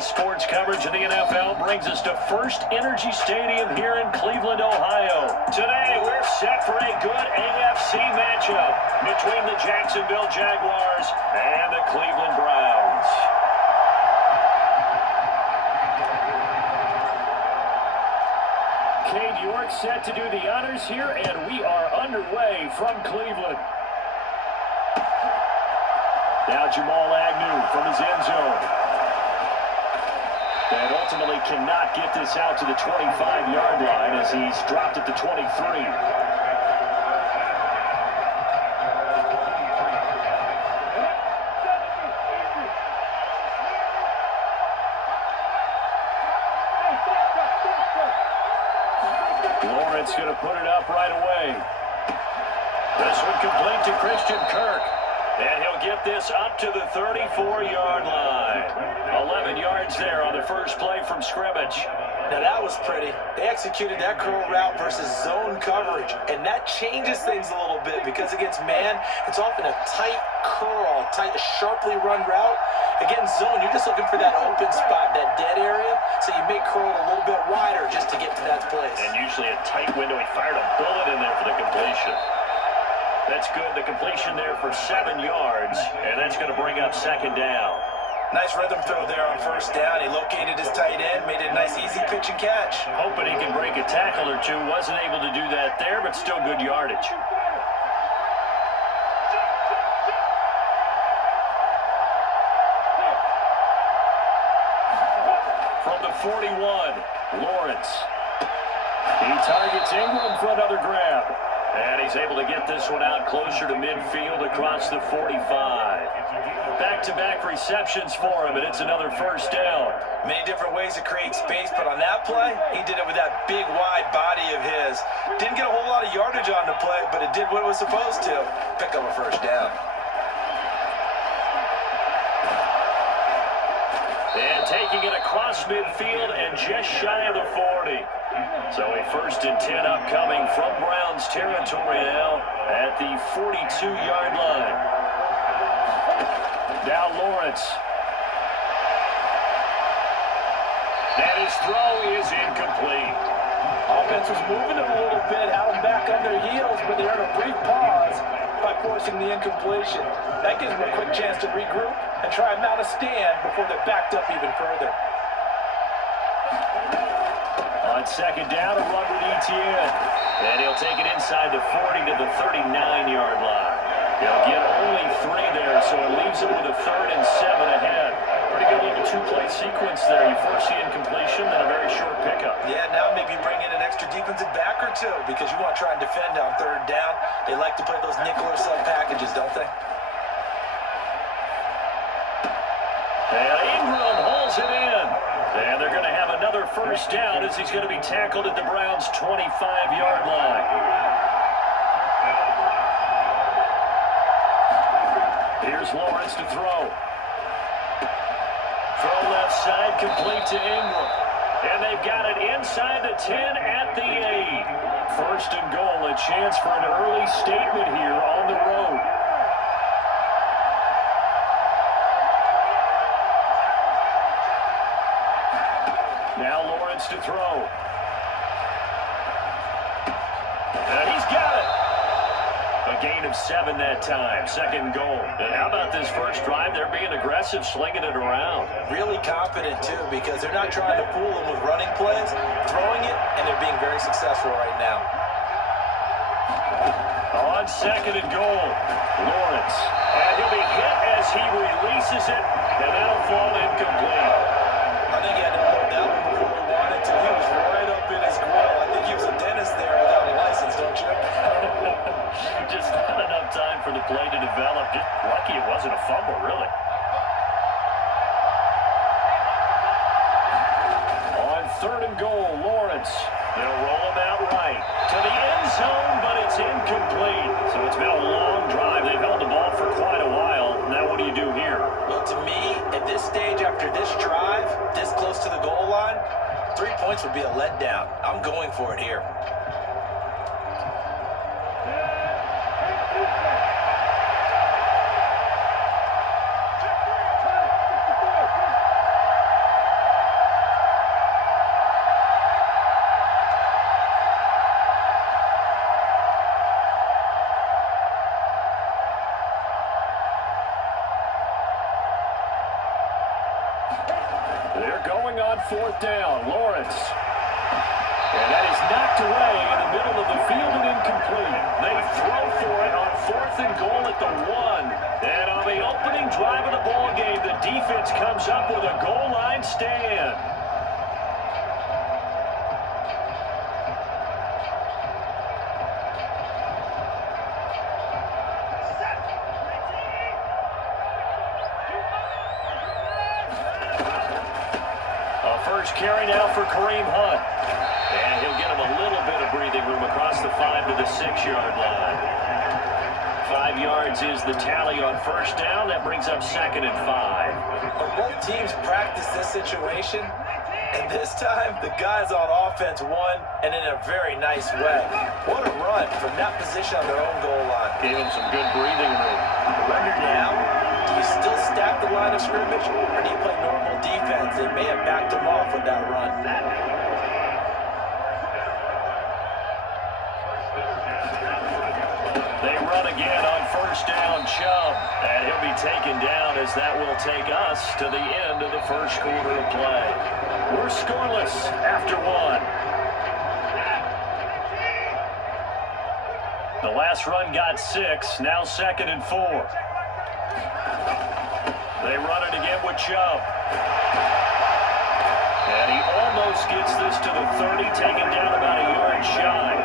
Daily sports coverage of the NFL brings us to First Energy Stadium here in Cleveland, Ohio. Today, we're set for a good AFC matchup between the Jacksonville Jaguars and the Cleveland Browns. Cade York set to do the honors here, and we are underway from Cleveland. Now Jamal Agnew from his end zone. And ultimately cannot get this out to the 25-yard line as he's dropped at the 23. Lawrence going to put it up right away. This one complete to Christian Kirk. And he'll get this up to the 34-yard line. 11 yards there on the first play from scrimmage. Now that was pretty. They executed that curl route versus zone coverage. And that changes things a little bit because against man, it's often a tight curl, tight, sharply run route. Against zone, you're just looking for that open spot, that dead area. So you may curl it a little bit wider just to get to that place. And usually a tight window. He fired a bullet in there for the completion. That's good. The completion there for 7 yards, and that's going to bring up second down. Nice rhythm throw there on first down. He located his tight end, made it a nice easy pitch and catch. Hoping he can break a tackle or two. Wasn't able to do that there, but still good yardage. From the 41, Lawrence. He targets Ingram for another grab. And he's able to get this one out closer to midfield across the 45. Back-to-back receptions for him, and it's another first down. Many different ways to create space, but on that play, he did it with that big, wide body of his. Didn't get a whole lot of yardage on the play, but it did what it was supposed to. Pick up a first down. And taking it across midfield and just shy of the 40. So a 1st and 10 upcoming from Browns territory now at the 42-yard line. Now Lawrence. And his throw is incomplete. Offense was moving it a little bit, had them back on their heels, but they earned a brief pause by forcing the incompletion. That gives them a quick chance to regroup and try and mount a stand before they're backed up even further. On second down, a run with Etienne. And he'll take it inside the 40 to the 39-yard line. He'll get only 3 there, so it leaves him with a 3rd and 7 ahead. Pretty good little 2-play sequence there. You force the incompletion, then a very short pickup. Yeah, now maybe bring in an extra defensive back or two because you want to try and defend on 3rd down. They like to play those nickel or sub packages, don't they? And Ingram hauls it in. And they're going to have another first down as he's going to be tackled at the Browns' 25-yard line. Here's Lawrence to throw. Throw left side, complete to Ingram. And they've got it inside the 10 at the 8. 1st and goal, a chance for an early statement here on the road. Now Lawrence to throw. And he's got it. A gain of 7 that time. 2nd goal. And how about this first drive? They're being aggressive, slinging it around. Really confident, too, because they're not trying to fool them with running plays, throwing it, and they're being very successful right now. On 2nd and goal, Lawrence. And he'll be hit as he releases it, and that'll fall incomplete. I think he had to hold that one before we wanted to. He was right up in his grill. I think he was a dentist there without a license, don't you? Just not enough time for the play to develop. Just lucky it wasn't a fumble, really. On 3rd and goal, Lawrence. They'll roll him out right to the end zone, but it's incomplete. So it's been a long drive. They've held the ball for quite a while. Now what do you do here? Well, to me, at this stage, after this drive, this close to the goal line, 3 points would be a letdown. I'm going for it here. They're going on 4th down. Lawrence. And that is knocked away in the middle of the field and incomplete. They throw for it on 4th and goal at the 1. And on the opening drive of the ball game, the defense comes up with a goal line stand. First carry now for Kareem Hunt. And he'll get him a little bit of breathing room across the 5 to the 6-yard line. 5 yards is the tally on first down. That brings up 2nd and 5. But both teams practice this situation, and this time the guys on offense won, and in a very nice way. What a run from that position on their own goal line. Gave him some good breathing room. Wonder now, do you still stack the line of scrimmage, or do you play normal defense? They may have backed him off with that run. They run again on first down, Chubb. And he'll be taken down as that will take us to the end of the first quarter of play. We're scoreless after 1. The last run got 6, now 2nd and 4. They run it again with Chubb. And he almost gets this to the 30, taken down about a yard shy.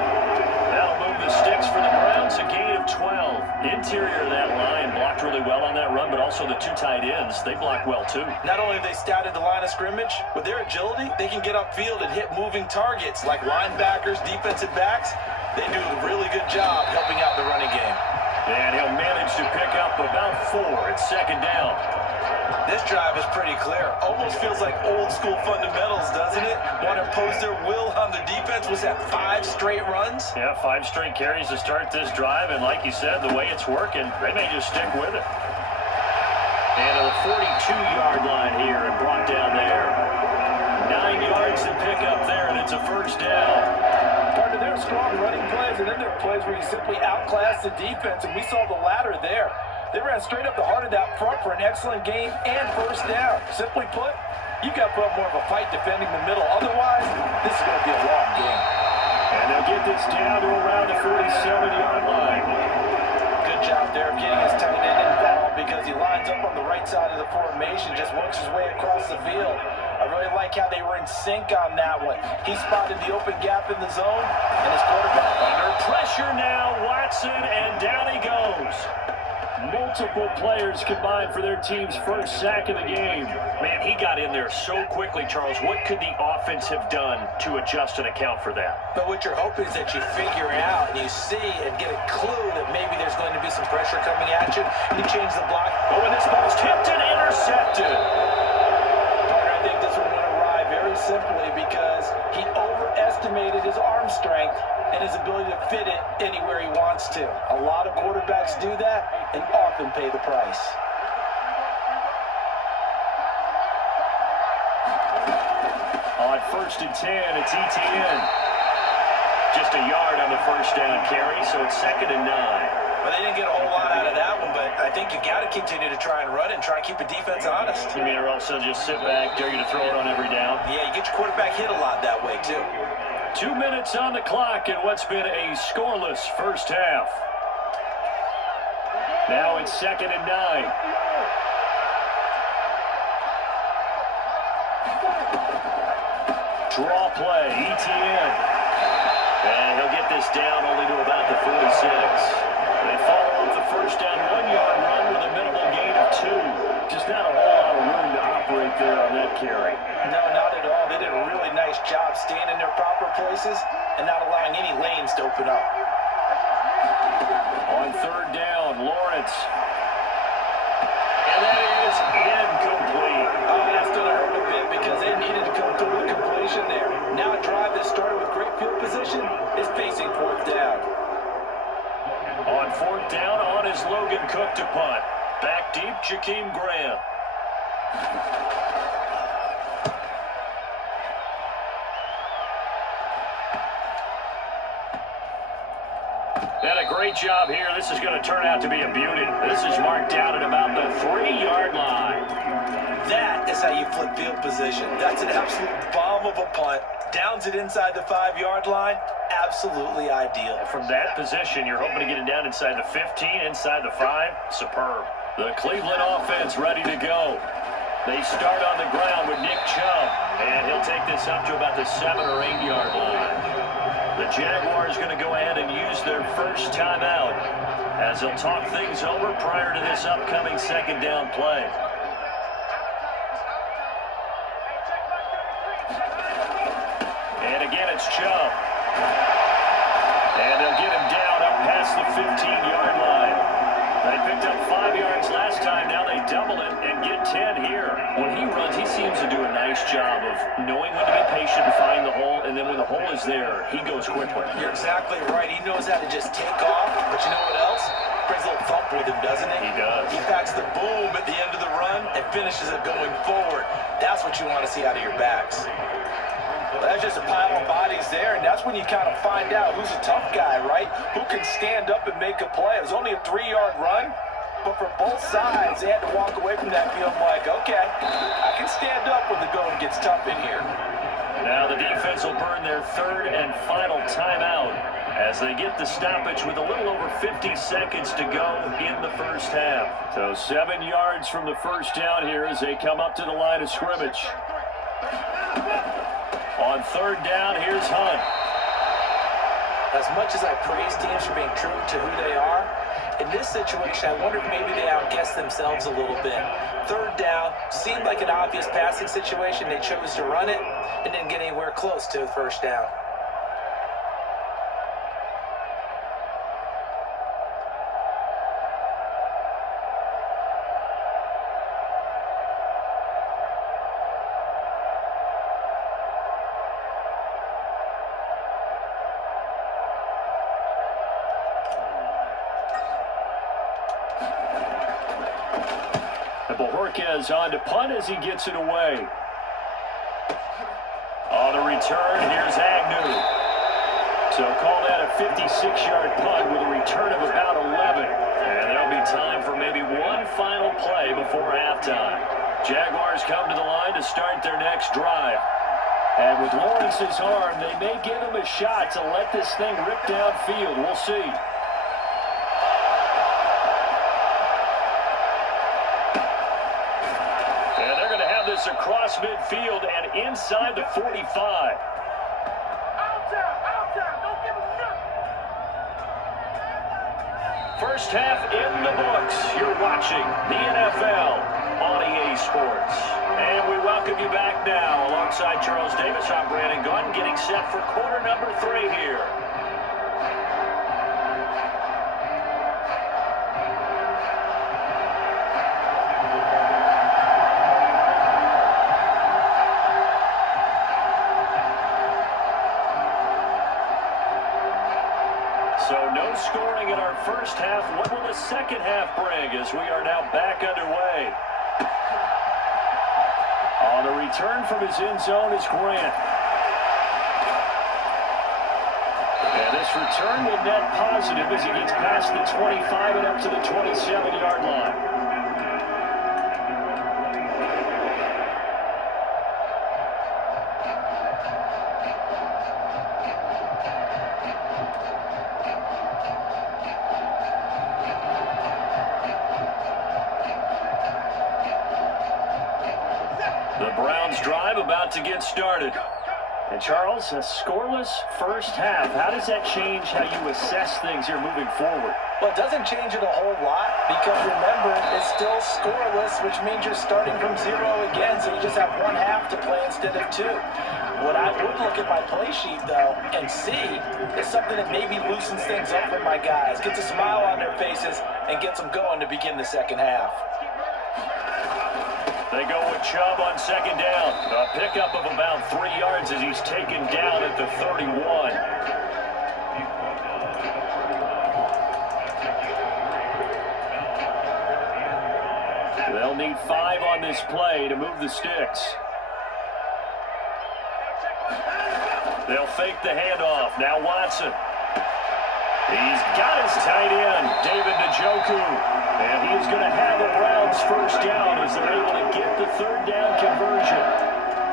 That'll move the sticks for the Browns, a gain of 12. Interior of that line blocked really well on that run, but also the 2 tight ends, they block well too. Not only have they scouted the line of scrimmage, with their agility, they can get upfield and hit moving targets like linebackers, defensive backs. They do a really good job helping out the running game. And he'll manage to pick up about 4 at 2nd down. This drive is pretty clear. Almost feels like old school fundamentals, doesn't it? Want to impose their will on the defense. Was that 5 straight runs? Yeah, 5 straight carries to start this drive, and like you said, the way it's working, they may just stick with it. And to the 42-yard line here and brought down there. 9 yards to pick up there, and it's a first down. Part of their strong running plays, and then there are plays where you simply outclass the defense, and we saw the latter there. They ran straight up the heart of that front for an excellent gain and first down. Simply put, you've got to put up more of a fight defending the middle. Otherwise, this is going to be a long game. And they'll get this down to around the 47-yard line. Good job there of getting his tight end involved because he lines up on the right side of the formation, just works his way across the field. I really like how they were in sync on that one. He spotted the open gap in the zone, and his quarterback under pressure now, Watson, and down he goes. Multiple players combined for their team's first sack of the game. Man, he got in there so quickly, Charles. What could the offense have done to adjust and account for that? But what you're hoping is that you figure out and you see and get a clue that maybe there's going to be some pressure coming at you, and you change the block. Oh, and this ball's tipped and intercepted. I think this one went awry very simply because he overestimated his arm strength and his ability to fit it anywhere he wants to. A lot of quarterbacks do that and often pay the price. On 1st and 10, it's ETN. Just a yard on the first down carry, so it's 2nd and 9. Well, they didn't get a whole lot out of that one, but I think you got to continue to try and run and try and keep the defense honest. You mean, or else they'll just sit back, dare you to throw it on every down? Yeah, you get your quarterback hit a lot that way, too. 2 minutes on the clock in what's been a scoreless first half. Now it's 2nd and 9. Draw play, ETN. And he'll get this down only to about the 46. They follow up the first down 1-yard run with a minimal gain of 2. Just not a whole lot of room to operate there on that carry. No, not at all. They did a really nice job staying in their proper places and not allowing any lanes to open up. On 3rd down, Lawrence. And that is incomplete. Oh, that's going to hurt a bit because they needed to come through with a completion there. Now a drive that started with great field position is facing 4th down. On 4th down, on is Logan Cook to punt. Back deep, Jakeem Graham. And a great job here. This is going to turn out to be a beauty. This is marked down at about the 3-yard line. That is how you flip field position. That's an absolute bomb of a punt. Downs it inside the 5-yard line. Absolutely ideal. From that position, you're hoping to get it down inside the 15, inside the 5. Superb. The Cleveland offense ready to go. They start on the ground with Nick Chubb, and he'll take this up to about the 7 or 8-yard line. The Jaguars going to go ahead and use their first timeout as they'll talk things over prior to this upcoming second down play. And again, it's Chubb. And they'll get him down up past the 15-yard line. They picked up 5 yards last time. Now they double it and get 10 here. When he runs, he seems to do a nice job of knowing when to be patient and find the hole. And then when the hole is there, he goes quickly. You're exactly right. He knows how to just take off. But you know what else? Brings a little thump with him, doesn't he? He does. He packs the boom at the end of the run and finishes it going forward. That's what you want to see out of your backs. Well, that's just a pile of bodies there, and that's when you kind of find out who's a tough guy, right? Who can stand up and make a play. It was only a 3-yard run, but for both sides, they had to walk away from that field like, okay, I can stand up when the going gets tough in here. Now the defense will burn their third and final timeout as they get the stoppage with a little over 50 seconds to go in the first half. So 7 yards from the first down here as they come up to the line of scrimmage. On third down, here's Hunt. As much as I praise teams for being true to who they are, in this situation, I wonder if maybe they outguessed themselves a little bit. Third down seemed like an obvious passing situation. They chose to run it and didn't get anywhere close to the first down. Is on to punt as he gets it away. On the return, here's Agnew. So call that a 56-yard punt with a return of about 11. And there'll be time for maybe one final play before halftime. Jaguars come to the line to start their next drive. And with Lawrence's arm, they may give him a shot to let this thing rip downfield. We'll see. Across midfield and inside the 45. Out time, don't give him nothing. First half in the books. You're watching the NFL on EA Sports. And we welcome you back now. Alongside Charles Davis, I'm Brandon Gunn, getting set for quarter number 3 here. Scoring in our first half. What will the second half bring as we are now back underway? On the return from his end zone is Grant. And this return will net positive as he gets past the 25 and up to the 27-yard line. Drive about to get started. And Charles, a scoreless first half. How does that change how you assess things here moving forward? Well, it doesn't change it a whole lot because remember, it's still scoreless, which means you're starting from 0 again, so you just have one half to play instead of 2. What I would look at my play sheet, though, and see is something that maybe loosens things up for my guys, gets a smile on their faces, and gets them going to begin the second half. They go with Chubb on second down. A pickup of about 3 yards as he's taken down at the 31. They'll need 5 on this play to move the sticks. They'll fake the handoff. Now Watson. He's got his tight end, David Njoku. And he is going to have a Browns first down as they're able to get the third down conversion.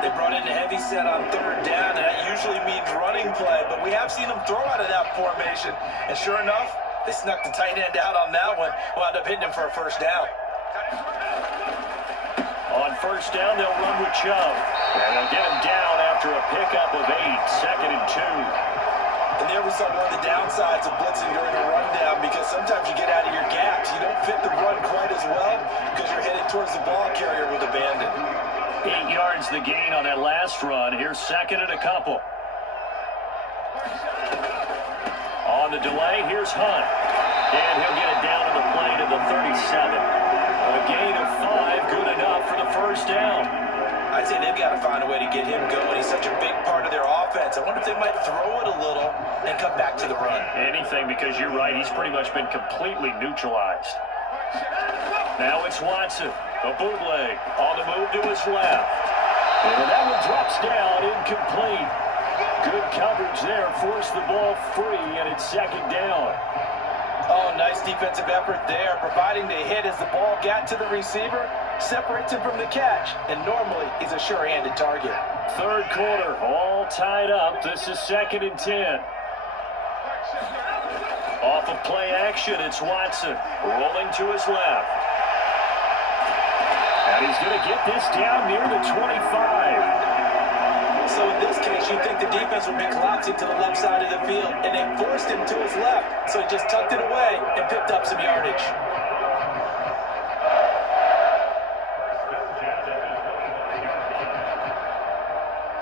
They brought in a heavy set on third down, and that usually means running play, but we have seen them throw out of that formation. And sure enough, they snuck the tight end out on that one, wound up hitting him for a first down. On first down, they'll run with Chubb. And they'll get him down after a pickup of 8, 2nd and 2. And there we saw one of the downsides of blitzing during a rundown, because sometimes you get out of your gaps. You don't fit the run quite as well because you're headed towards the ball carrier with abandon. 8 yards the gain on that last run. Here's 2nd and a couple. On the delay, here's Hunt. And he'll get it down to the play to the 37. A gain of 5, good enough for the first down. I'd say they've got to find a way to get him going. He's such a big part of their offense. I wonder if they might throw it a little and come back to the run. Anything, because you're right, he's pretty much been completely neutralized. Now it's Watson, a bootleg, on the move to his left. And that one drops down, incomplete. Good coverage there, forced the ball free, and it's 2nd down. Oh, nice defensive effort there, providing the hit as the ball got to the receiver, separates him from the catch, and normally he's a sure-handed target. Third quarter, all tied up. This is 2nd and 10. Off of play action, it's Watson, rolling to his left. And he's going to get this down near the 25. So in this case, you'd think the defense would be collapsing to the left side of the field, and they forced him to his left. So he just tucked it away and picked up some yardage.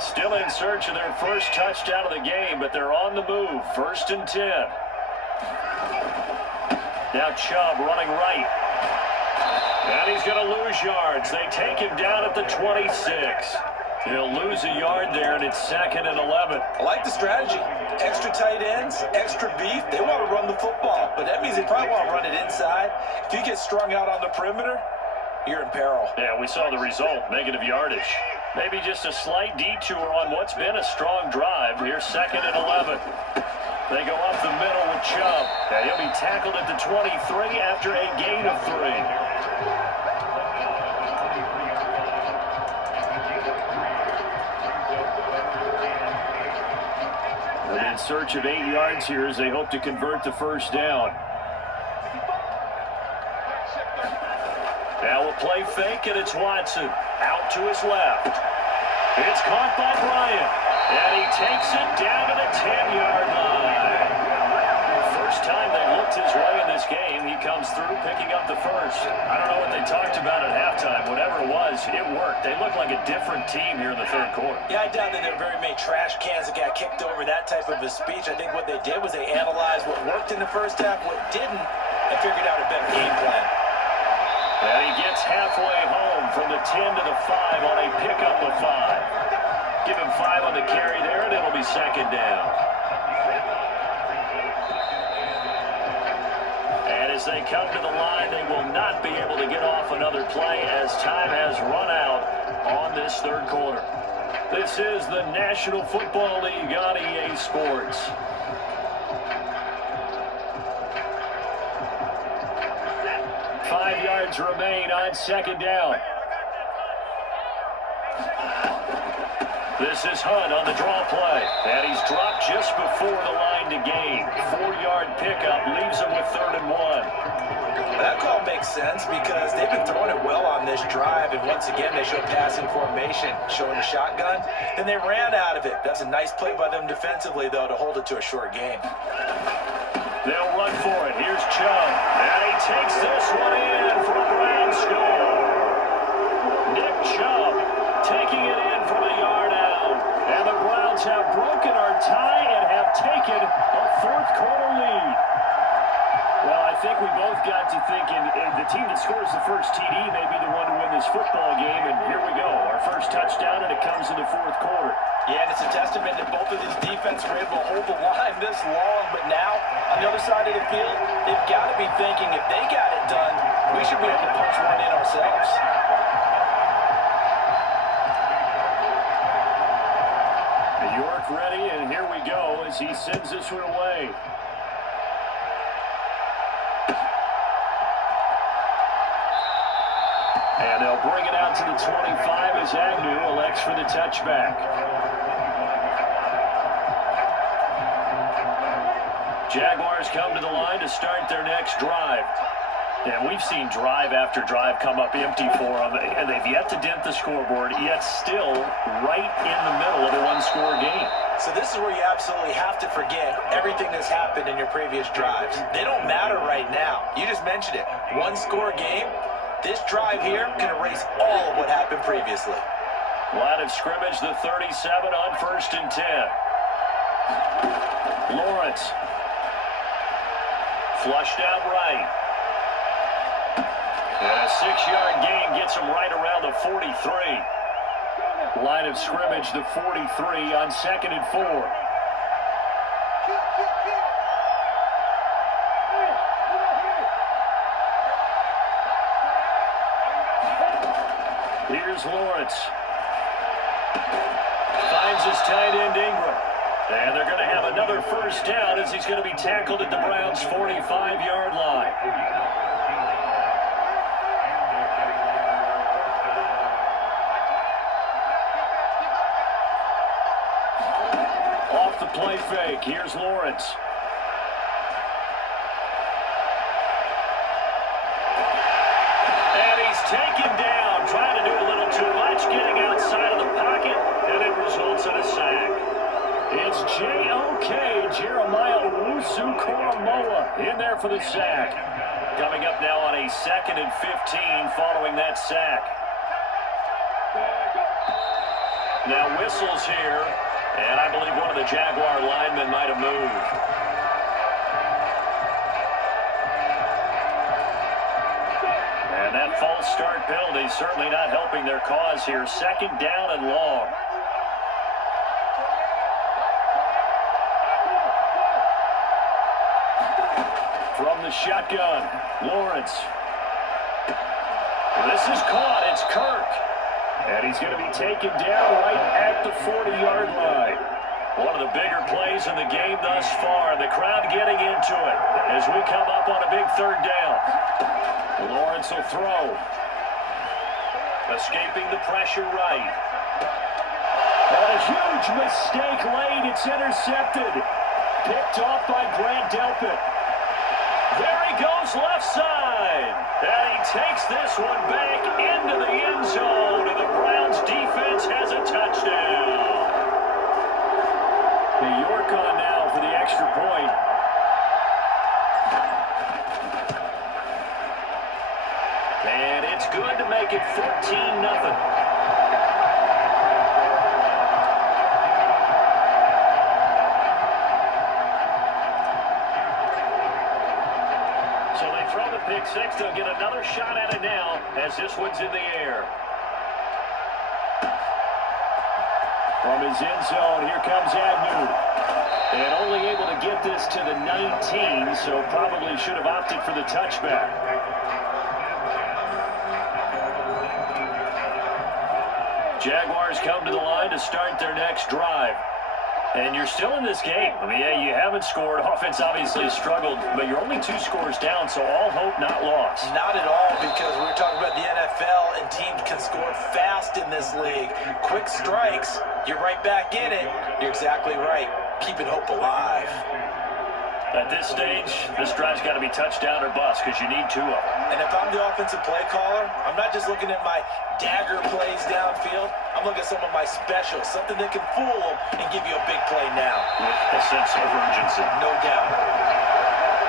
Still in search of their first touchdown of the game, but they're on the move. 1st and 10. Now Chubb running right. And he's going to lose yards. They take him down at the 26. He'll lose a yard there, and it's 2nd and 11. I like the strategy. Extra tight ends, extra beef. They want to run the football, but that means they probably want to run it inside. If you get strung out on the perimeter, you're in peril. Yeah, we saw the result, negative yardage. Maybe just a slight detour on what's been a strong drive. Here's 2nd and 11. They go up the middle with Chubb. And he'll be tackled at the 23 after a gain of 3. In search of 8 yards here as they hope to convert the first down. Now a play fake, and it's Watson out to his left. It's caught by Bryant, and he takes it down to the 10-yard line. First time they looked his way in this game, he comes through picking up the first. I don't know what they talked about at halftime. Whatever it was, it worked. They look like a different team here in the third quarter. Yeah, I doubt that there were very many trash cans that got kicked over, that type of a speech. I think what they did was they analyzed what worked in the first half, what didn't, and figured out a better game plan. And he gets halfway home from the 10 to the 5 on a pickup of 5. Give him 5 on the carry there, and it'll be 2nd down. And as they come to the line, they will not be able to get off another play as time has run out on this third quarter. This is the National Football League on EA Sports. Five yards remain on 2nd down. This is Hunt on the draw play, and he's dropped just before the line to gain. 4-yard pickup leaves him with 3rd and 1. That call makes sense because they've been throwing it well on this drive, and once again they show passing formation, showing a shotgun. Then they ran out of it. That's a nice play by them defensively, though, to hold it to a short game. They'll run for it. Here's Chubb, and he takes this one in for a Brown score. Nick Chubb taking it in from a yard out. And the Browns have broken our tie and have taken a fourth quarter lead. Well, I think we both got to thinking the team that scores the first TD may be the one to win this football game. And here we go, our first touchdown, and it comes in the fourth quarter. Yeah, and it's a testament that both of these defenses were able to hold the line this long. But now, on the other side of the field, they've got to be thinking if they got it done, we should be able to punch one in ourselves. York ready, and here we go as he sends this one away. And they'll bring it out to the 25 as Agnew elects for the touchback. Jaguars come to the line to start their next drive. And we've seen drive after drive come up empty for them, and they've yet to dent the scoreboard, yet still right in the middle of a one-score game. So this is where you absolutely have to forget everything that's happened in your previous drives. They don't matter right now. You just mentioned it. One-score game. This drive here can erase all of what happened previously. Line of scrimmage, the 37 on 1st and 10. Lawrence. Flushed out right. And a 6-yard gain gets him right around the 43. Line of scrimmage, the 43 on 2nd and 4. Here's Lawrence. Finds his tight end Ingram. And they're going to have another first down as he's going to be tackled at the Browns' 45-yard line. Off the play fake, here's Lawrence. And he's taken down, trying to do a little too much, getting outside of the pocket, and it results in a sack. It's J.O.K. Jeremiah Owusu-Koramoah in there for the sack. Coming up now on a 2nd and 15 following that sack. Now whistles here, and I believe one of the Jaguar linemen might have moved. And that false start penalty certainly not helping their cause here. 2nd down and long. From the shotgun, Lawrence. This is caught. It's Kirk. And he's going to be taken down right at the 40-yard line. One of the bigger plays in the game thus far. The crowd getting into it as we come up on a big 3rd down. Lawrence will throw. Escaping the pressure right. And a huge mistake late. It's intercepted. Picked off by Grant Delpit. There he goes left side. And he takes this one back into the end zone. And the Browns defense has a touchdown. New York on now for the extra point. And it's good to make it 14-0. Pick six, they'll get another shot at it now as this one's in the air. From his end zone, here comes Agnew. And only able to get this to the 19, so probably should have opted for the touchback. Jaguars come to the line to start their next drive. And you're still in this game. I mean, yeah, you haven't scored. Offense obviously has struggled, but you're only 2 scores down, so all hope not lost. Not at all, because we're talking about the NFL, and teams can score fast in this league. Quick strikes, you're right back in it. You're exactly right. Keeping hope alive. At this stage, this drive's got to be touchdown or bust because you need 2 of them. And if I'm the offensive play caller, I'm not just looking at my dagger plays downfield. I'm looking at some of my specials, something that can fool them and give you a big play now. With a sense of urgency. No doubt.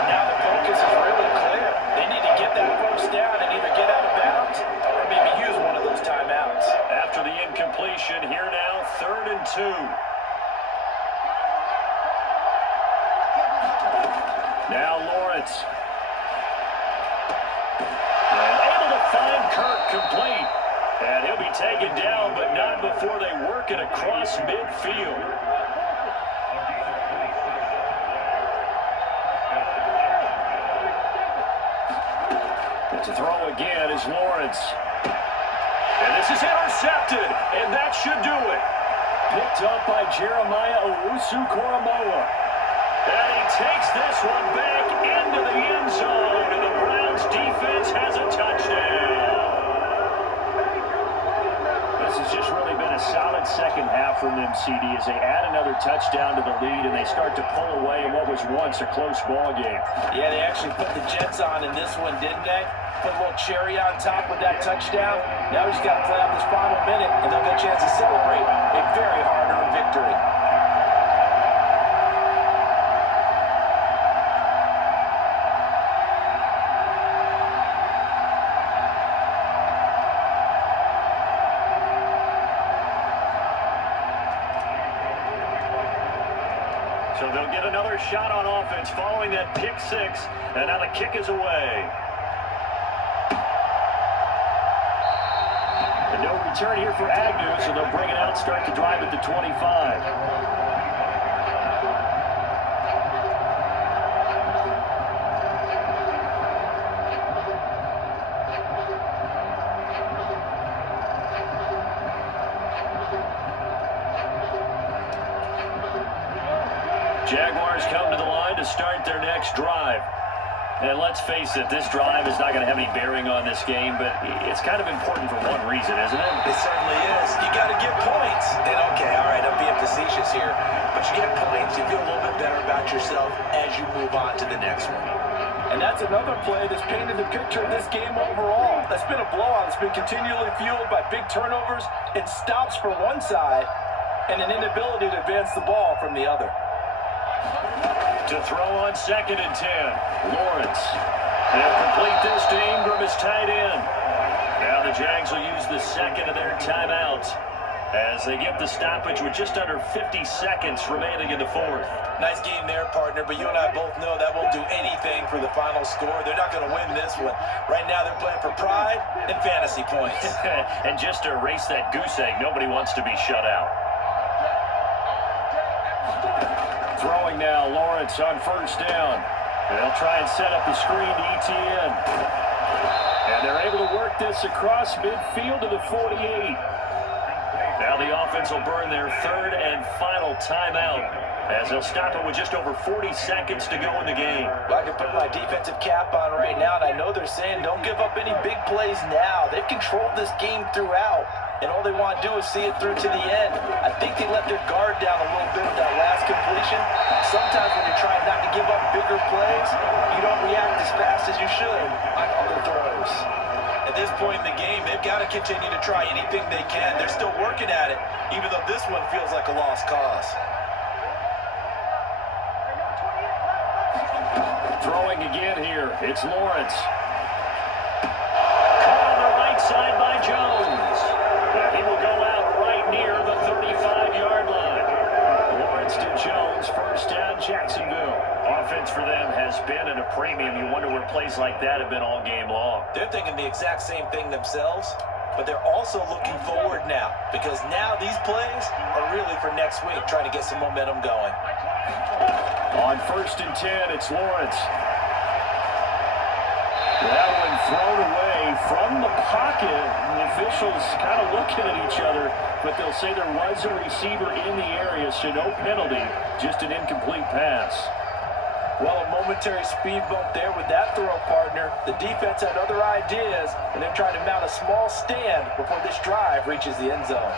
Now the focus is really clear. They need to get that first down and either get out of bounds or maybe use one of those timeouts. After the incompletion, here now, 3rd and 2. Now Lawrence. And able to find Kirk complete. And he'll be taken down, but not before they work it across midfield. To throw again is Lawrence. And this is intercepted, and that should do it. Picked up by Jeremiah Owusu-Koramoah. And he takes this one back into the end zone, and the Browns defense has a touchdown. This has just really been a solid second half from them, CD, as they add another touchdown to the lead and they start to pull away in what was once a close ball game. Yeah, they actually put the Jets on in this one, didn't they? Put a little cherry on top with that touchdown. Now he's got to play out this final minute, and they'll get a chance to celebrate a very hard-earned victory. So they'll get another shot on offense following that pick six, and now the kick is away. And no return here for Agnew, so they'll bring it out, start the drive at the 25. Jaguars come to the line to start their next drive. And let's face it, this drive is not going to have any bearing on this game, but it's kind of important for one reason, isn't it? It certainly is. You got to get points. And okay, all right, I'm being facetious here, but you get points, you feel a little bit better about yourself as you move on to the next one. And that's another play that's painted the picture of this game overall. That's been a blowout. It's been continually fueled by big turnovers and stops from one side and an inability to advance the ball from the other. To throw on 2nd and 10. Lawrence. They'll complete this to Ingram as tight end. Now the Jags will use the second of their timeouts as they get the stoppage with just under 50 seconds remaining in the fourth. Nice game there, partner, but you and I both know that won't do anything for the final score. They're not going to win this one. Right now they're playing for pride and fantasy points. And just to erase that goose egg, nobody wants to be shut out. Throwing now, Lawrence on 1st down. They'll try and set up the screen to ETN. And they're able to work this across midfield to the 48. Now the offense will burn their 3rd and final timeout as they'll stop it with just over 40 seconds to go in the game. Well, I can put my defensive cap on right now, and I know they're saying don't give up any big plays now. They've controlled this game throughout, and all they want to do is see it through to the end. I think they let their guard down a little bit with that last completion. Sometimes when you're trying not to give up bigger plays, you don't react as fast as you should on other throws. At this point in the game, they've got to continue to try anything they can. They're still working at it, even though this one feels like a lost cause. Throwing again here, it's Lawrence. Caught on the right side by Jones. He will go out right near the 35-yard line. Lawrence to Jones, 1st down, Jacksonville. Offense for them has been at a premium. You wonder where plays like that have been all game long. They're thinking the exact same thing themselves, but they're also looking forward now, because now these plays are really for next week, trying to get some momentum going. On 1st and 10, it's Lawrence. That one thrown away from the pocket. The officials kind of looking at each other, but they'll say there was a receiver in the area, so no penalty, just an incomplete pass. Well, a momentary speed bump there with that throw, partner. The defense had other ideas, and they're trying to mount a small stand before this drive reaches the end zone.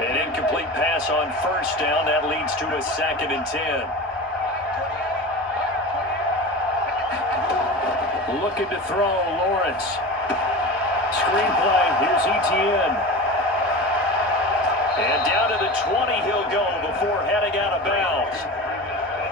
An incomplete pass on 1st down. That leads to a 2nd and 10. Looking to throw, Lawrence. Screenplay, here's ETN. And down to the 20 he'll go before heading out of bounds.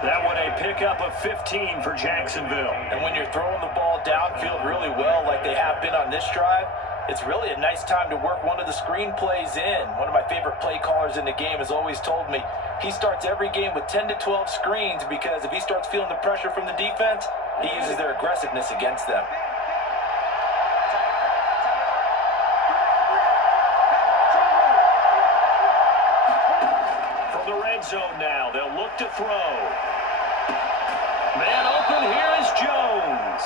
That one a pickup of 15 for Jacksonville. And when you're throwing the ball downfield really well like they have been on this drive, it's really a nice time to work one of the screen plays in. One of my favorite play callers in the game has always told me he starts every game with 10 to 12 screens because if he starts feeling the pressure from the defense, he uses their aggressiveness against them. From the red zone now, they'll look to throw. Man open, here is Jones.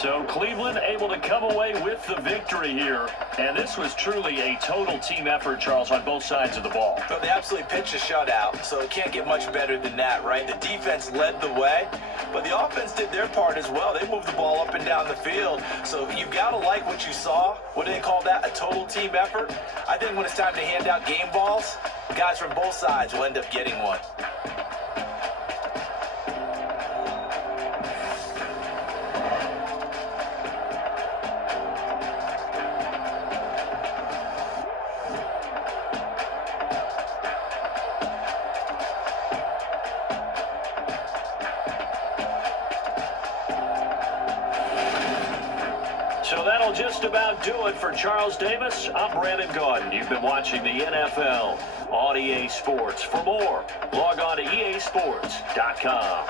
So Cleveland able to come away with the victory here. And this was truly a total team effort, Charles, on both sides of the ball. Well, they absolutely pitched a shutout, so it can't get much better than that, right? The defense led the way, but the offense did their part as well. They moved the ball up and down the field. So you've got to like what you saw. What do they call that? A total team effort? I think when it's time to hand out game balls, guys from both sides will end up getting one. So that'll just about do it for Charles Davis. I'm Brandon Gaudin. You've been watching the NFL on EA Sports. For more, log on to easports.com.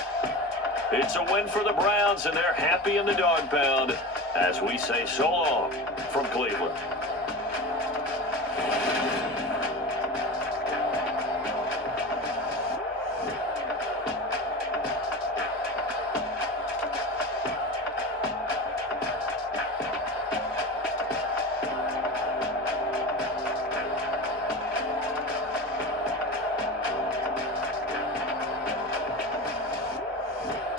It's a win for the Browns, and they're happy in the dog pound as we say so long from Cleveland.